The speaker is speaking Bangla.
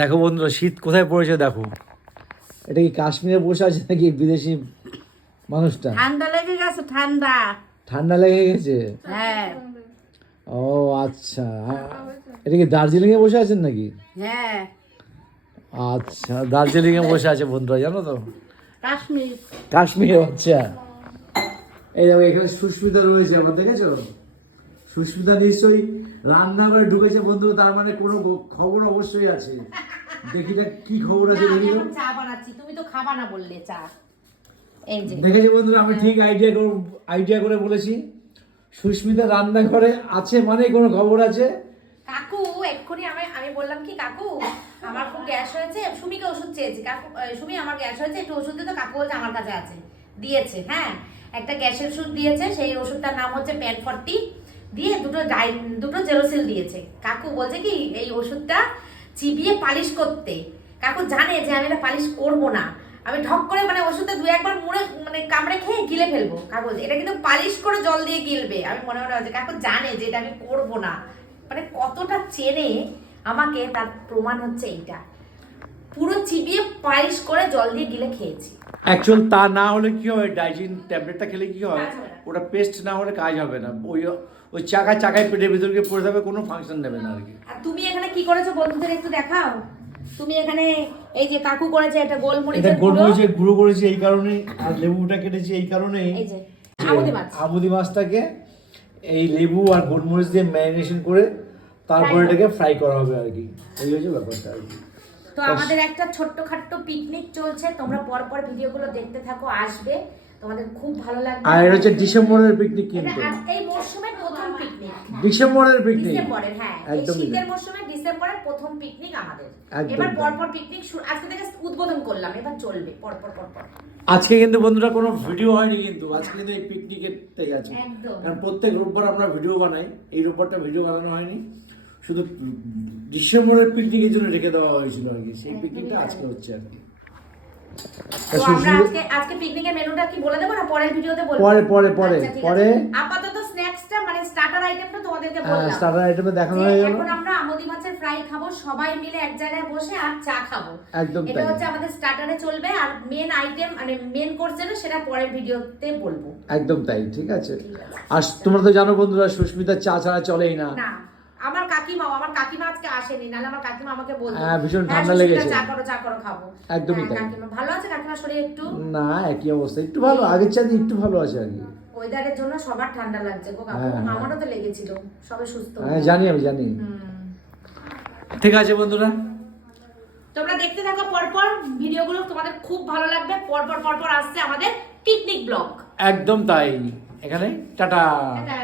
দেখো বন্ধুরা শীত কোথায় পড়েছে দেখো। এটা কি কাশ্মীরে বসে আছে নাকি বিদেশি মানুষটা? ঠান্ডা লেগে গেছে ঠান্ডা। ঠান্ডা লেগে গেছে? হ্যাঁ। ও আচ্ছা। এটা কি দার্জিলিংয়ে বসে আছেন নাকি? হ্যাঁ। আচ্ছা দার্জিলিংয়ে বসে আছে বন্ধুরা জানো তো? কাশ্মীর। কাশ্মীরে আচ্ছা। এই দেখো এখানে সুস্মিতা রয়েছে আমার দেখেছ? সুস্মিতা নিশ্চয়ই রান্নাঘরে ঢুকেছে বন্ধু তার মানে কোনো খবর অবশ্যই আছে। দেখি না কি খবর আছে দেখি চা বানাচ্ছি তুমি তো খাবা না বললে চা। এই যে। দেখেছি বন্ধুরা আমি ঠিক আইডিয়া করে আইডিয়া করে বলেছি। সুস্মিতা রান্নাঘরে আছে মানে কোনো খবর আছে? কাকু এক্ষুনি আমি আমি বললাম কি কাকু আমার খুব গ্যাস হয়েছে সুমিকে ওষুধ চেয়েছি। কাকু সুমি আমার গ্যাস হয়েছে একটু ওষুধ দিতে কাকু বলছে আমার কাছে আছে। দিয়েছে হ্যাঁ? একটা গ্যাসের ওষুধ দিয়েছে সেই ওষুধটার নাম হচ্ছে প্যান ফর্টি দিয়ে দুটো ডাই দুটো জেরোসিল দিয়েছে। কাকু বলছে কি এই ওষুধটা চিবিয়ে পালিশ করতে। কাকু জানে যে আমি এটা পালিশ করব না। আমি ঢক করে মানে ওষুধটা দু একবার মুড়ে মানে কামড়ে খেয়ে গিলে ফেলব। কাকু বলছে, এটা কিন্তু পালিশ করে জল দিয়ে গিলবে। আমি মনে মনে হচ্ছে কাকু জানে যে এটা আমি করব না। মানে কতটা চেনে আমাকে তার প্রমাণ হচ্ছে এইটা। পুরো চিবিয়ে পালিশ করে জল দিয়ে গিলে খেয়েছি। অ্যাকচুয়াল তা না হলে কি হয় ডাইজিন ট্যাবলেটটা খেলে কি হয়। ওটা পেস্ট না হলে কাজ হবে না। ওই ওই চাকা চাকায় পেটের ভিতর গিয়ে পড়ে যাবে কোনো ফাংশন নেবে না আর কি। তুমি এখানে কি করেছ বন্ধুদের একটু দেখাও? তুমি এখানে এই যে কাকু করেছে এটা এটা গোলমরিচের গুঁড়ো। গোলমরিচের গুঁড়ো করেছি এই কারণে আর লেবুটা কেটেছি এই কারণে। এই যে আমুদি মাছ। আবুদি মাছটাকে এই লেবু আর গোলমরিচ দিয়ে ম্যারিনেশন করে তারপরে এটাকে ফ্রাই করা হবে আর কি। এই হচ্ছে ব্যাপারটা আর কি। তো আমাদের একটা ছোট্ট খাট্ট পিকনিক চলছে তোমরা পর পর ভিডিওগুলো দেখতে থাকো আসবে। তোমাদের খুব ভালো লাগবে। আর এটা হচ্ছে ডিসেম্বরের পিকনিক কিন্তু। এই মরশুমের প্রথম পিকনিক ডিসেম্বরের পিকনিক ডিসেম্বরের হ্যাঁ। শীতের। মরশুমে ডিসেম্বরের প্রথম পিকনিক আমাদের। এবার। পরপর পিকনিক আজকে থেকে উদ্বোধন করলাম এবার চলবে পরপর পরপর। আজকে কিন্তু বন্ধুরা কোনো ভিডিও হয়নি কিন্তু আজকে কিন্তু এই পিকনিকের থেকে আছে কারণ প্রত্যেক রোববার আমরা ভিডিও বানাই এই রোববারটা ভিডিও বানানো হয়নি। শুধু ডিসেম্বরের পিকনিকের জন্য রেখে দেওয়া হয়েছিল আর কি। সেই পিকনিকটা আজকে হচ্ছে আর কি। তা তো আমরা সুস্মিতা- আজকে আজকে পিকনিকের মেনুটা কি বলে দেবো না পরের ভিডিওতে বলব? পরে পরে পরে ঠিক আছে। পরে। আপাতত স্ন্যাক্সটা মানে স্টার্টার আইটেমটা তোমাদেরকে বললাম। স্টার্টার আইটেমে দেখানো হয়ে গেল। এখন আমরা আমদি মাছের ফ্রাই খাব সবাই মিলে এক জায়গায় বসে আর চা খাব। একদম এটা তাই। হচ্ছে আমাদের স্টার্টারে চলবে আর মেন আইটেম মানে মেন কোর্স যেটা সেটা পরের ভিডিওতে বলব। একদম তাই ঠিক আছে। আর তোমরা তো জানো বন্ধুরা সুস্মিতার চা ছাড়া চলেই না। কাকিমাও আমার কাকিমা আজকে আসেনি নাহলে আমার কাকিমা আমাকে বলতো হ্যাঁ, ভীষণ "হ্যাঁ, ঠান্ডা লেগেছে।" চা করো চা করো খাব। একদমই হ্যাঁ, তাই। কাকিমা ভালো আছে? কাকিমা শরীর একটু? না একই অবস্থা। একটু ভালো আগের চাইতে একটু ভালো আছে আর কি। ওয়েদারের জন্য সবার ঠান্ডা লাগছে গো কাকু। হ্যাঁ, হ্যাঁ। আমারও তো লেগেছিল সবে সুস্থ। হ্যাঁ জানি আমি জানি। ঠিক আছে বন্ধুরা। তোমরা দেখতে থাকো পরপর ভিডিওগুলো তোমাদের খুব ভালো লাগবে। পরপর পরপর আসছে আমাদের পিকনিক ব্লগ একদম তাই। এখানে টাটা। টাটা।